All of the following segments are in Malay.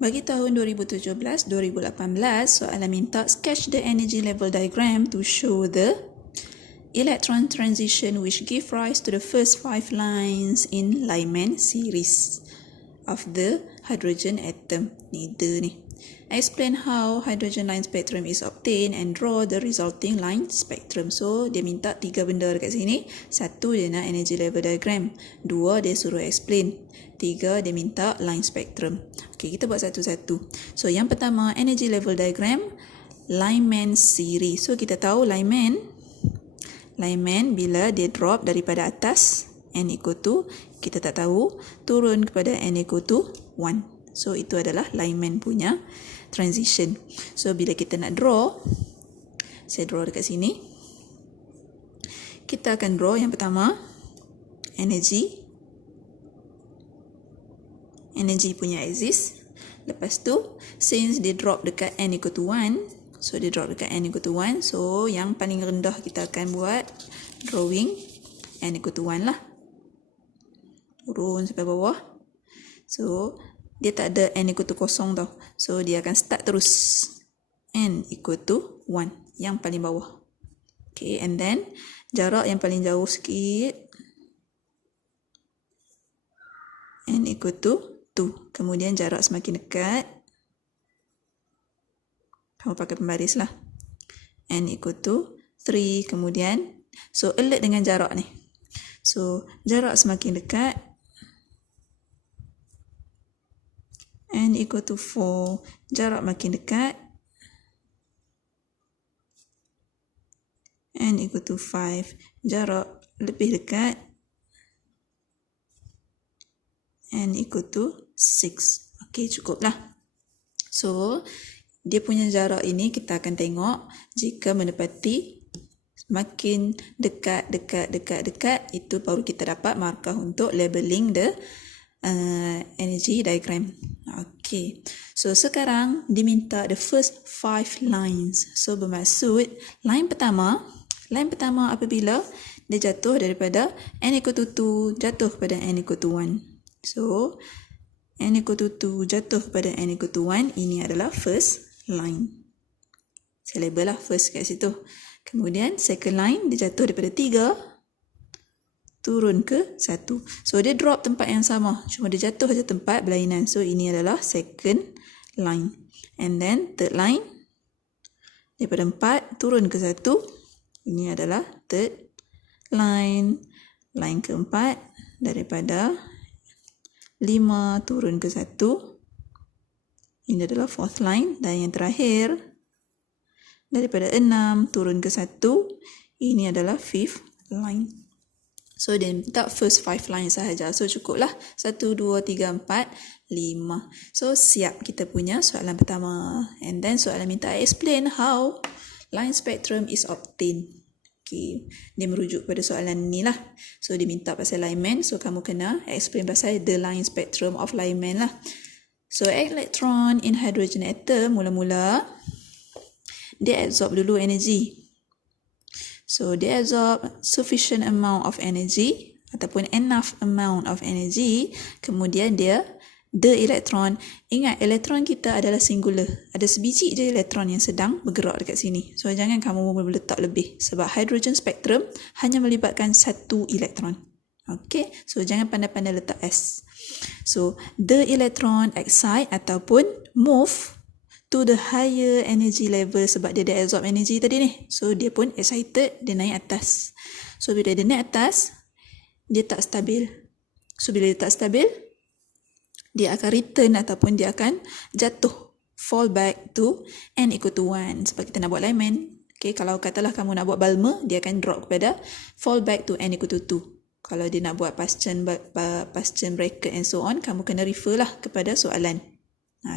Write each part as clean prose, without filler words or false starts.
Bagi tahun 2017-2018, soalan minta sketch the energy level diagram to show the electron transition which give rise to the first 5 lines in Lyman series of the hydrogen atom. Ni the ni. Explain how hydrogen line spectrum is obtained and draw the resulting line spectrum. So, dia minta 3 benda dekat sini. 1, dia nak energy level diagram. 2, dia suruh explain. 3, dia minta line spectrum. Okey, kita buat satu-satu. So, yang pertama, energy level diagram, Lyman series. So, kita tahu Lyman bila dia drop daripada atas, n equal to, kita tak tahu, turun kepada n equal to 1. So, itu adalah Lyman punya transition. So, bila kita nak draw, saya draw dekat sini. Kita akan draw yang pertama, energy punya axis. Lepas tu, since dia drop dekat n equal to 1, so dia drop dekat n equal to 1, so yang paling rendah kita akan buat drawing n equal to 1 lah. Turun sampai bawah. So, dia tak ada n equal to kosong tau. So, dia akan start terus n equal to 1, yang paling bawah. Okay, and then jarak yang paling jauh sikit, n equal to 2. Kemudian jarak semakin dekat, kamu pakai pembaris lah, n equal to 3. Kemudian, so alert dengan jarak ni. So, jarak semakin dekat, n equal to 4. Jarak makin dekat, n equal to 5. Jarak lebih dekat, n equal to 6. Okey, cukuplah. So, dia punya jarak ini kita akan tengok jika menepati makin dekat, itu baru kita dapat markah untuk labeling the energy diagram. Okay, so sekarang diminta the first 5 lines. So bermaksud line pertama apabila dia jatuh daripada n equal to 2 jatuh kepada n equal to 1. So n equal to 2 jatuh kepada n equal to 1, ini adalah first line. Saya label lah first kat situ. Kemudian second line dia jatuh daripada 3 turun ke 1. So, dia drop tempat yang sama. Cuma dia jatuh saja tempat berlainan. So, ini adalah second line. And then, third line. Daripada 4 turun ke 1. Ini adalah third line. Line keempat. Daripada 5 turun ke 1. Ini adalah fourth line. Dan yang terakhir. Daripada 6 turun ke 1. Ini adalah fifth line. So, dia minta first 5 lines sahaja. So, cukuplah. 1, 2, 3, 4, 5. So, siap kita punya soalan pertama. And then, soalan minta explain how line spectrum is obtained. Okay. Dia merujuk pada soalan ni lah. So, dia minta pasal Lyman. So, kamu kena explain pasal the line spectrum of Lyman lah. So, electron in hydrogen atom, mula-mula, dia absorb dulu energy. So, they absorb sufficient amount of energy ataupun enough amount of energy. Kemudian dia, the electron. Ingat, elektron kita adalah singular. Ada sebiji je elektron yang sedang bergerak dekat sini. So, jangan kamu letak lebih. Sebab hydrogen spectrum hanya melibatkan satu elektron. Okay, so jangan pandai-pandai letak S. So, the electron excite ataupun move to the higher energy level sebab dia dah absorb energy tadi ni. So, dia pun excited, dia naik atas. So, bila dia naik atas, dia tak stabil. So, bila dia tak stabil, dia akan return ataupun dia akan jatuh. Fall back to n equal to 1. Sebab kita nak buat Lyman. Okay, kalau katalah kamu nak buat Balmer, dia akan drop kepada fall back to n equal to 2. Kalau dia nak buat Paschen bracket and so on, kamu kena refer lah kepada soalan.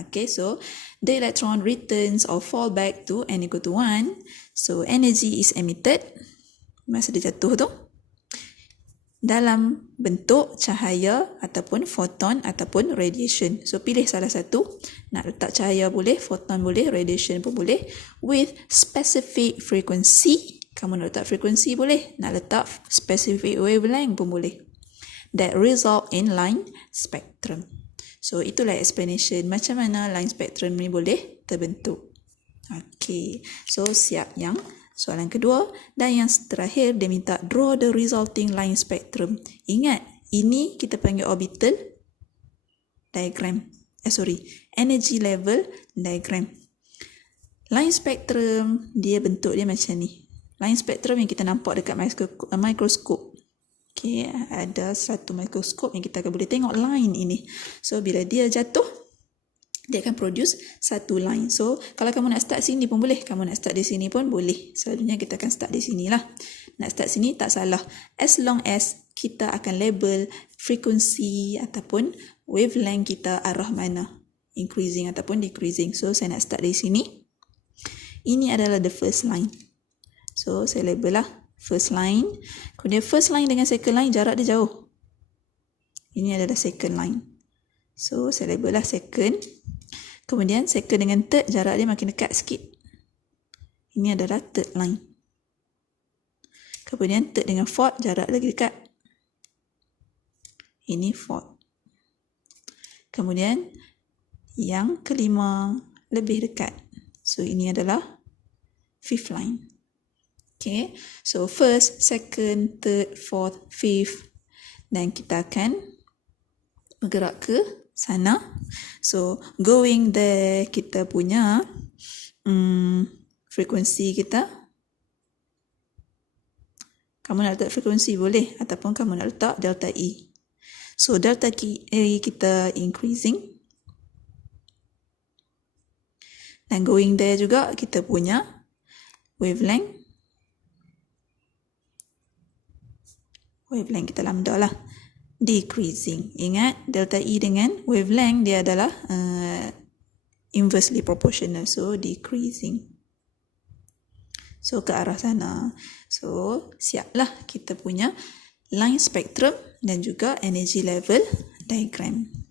Okay, so the electron returns or fall back to n equal to 1. So, energy is emitted masa dia jatuh tu dalam bentuk cahaya ataupun photon ataupun radiation. So, pilih salah satu. Nak letak cahaya boleh, photon boleh, radiation pun boleh. With specific frequency. Kamu nak letak frekuensi boleh. Nak letak specific wavelength pun boleh. That result in line spectrum. So, itulah explanation macam mana line spectrum ni boleh terbentuk. Okey, so siap yang soalan kedua. Dan yang terakhir, dia minta draw the resulting line spectrum. Ingat, ini kita panggil orbital diagram. Energy level diagram. Line spectrum, dia bentuk dia macam ni. Line spectrum yang kita nampak dekat mikroskop. Okay, ada satu mikroskop yang kita akan boleh tengok line ini. So, bila dia jatuh, dia akan produce satu line. So, kalau kamu nak start sini pun boleh. Kamu nak start di sini pun boleh. Selalunya kita akan start di sini lah. Nak start sini tak salah. As long as kita akan label frekuensi ataupun wavelength kita arah mana. Increasing ataupun decreasing. So, saya nak start di sini. Ini adalah the first line. So, saya label lah first line. Kemudian first line dengan second line jarak dia jauh. Ini adalah second line. So, saya label lah second. Kemudian second dengan third jarak dia makin dekat sikit. Ini adalah third line. Kemudian third dengan fourth jarak lagi dekat. Ini fourth. Kemudian yang kelima lebih dekat. So, ini adalah fifth line. Okay, so first, second, third, fourth, fifth. Dan kita akan bergerak ke sana. So, going there, kita punya frekuensi kita. Kamu nak letak frekuensi boleh. Ataupun kamu nak letak delta E. So, delta E kita increasing. Dan going there juga kita punya wavelength. Wavelength kita lambda lah. Decreasing. Ingat, delta E dengan wavelength dia adalah inversely proportional. So, decreasing. So, ke arah sana. So, siaplah kita punya line spectrum dan juga energy level diagram.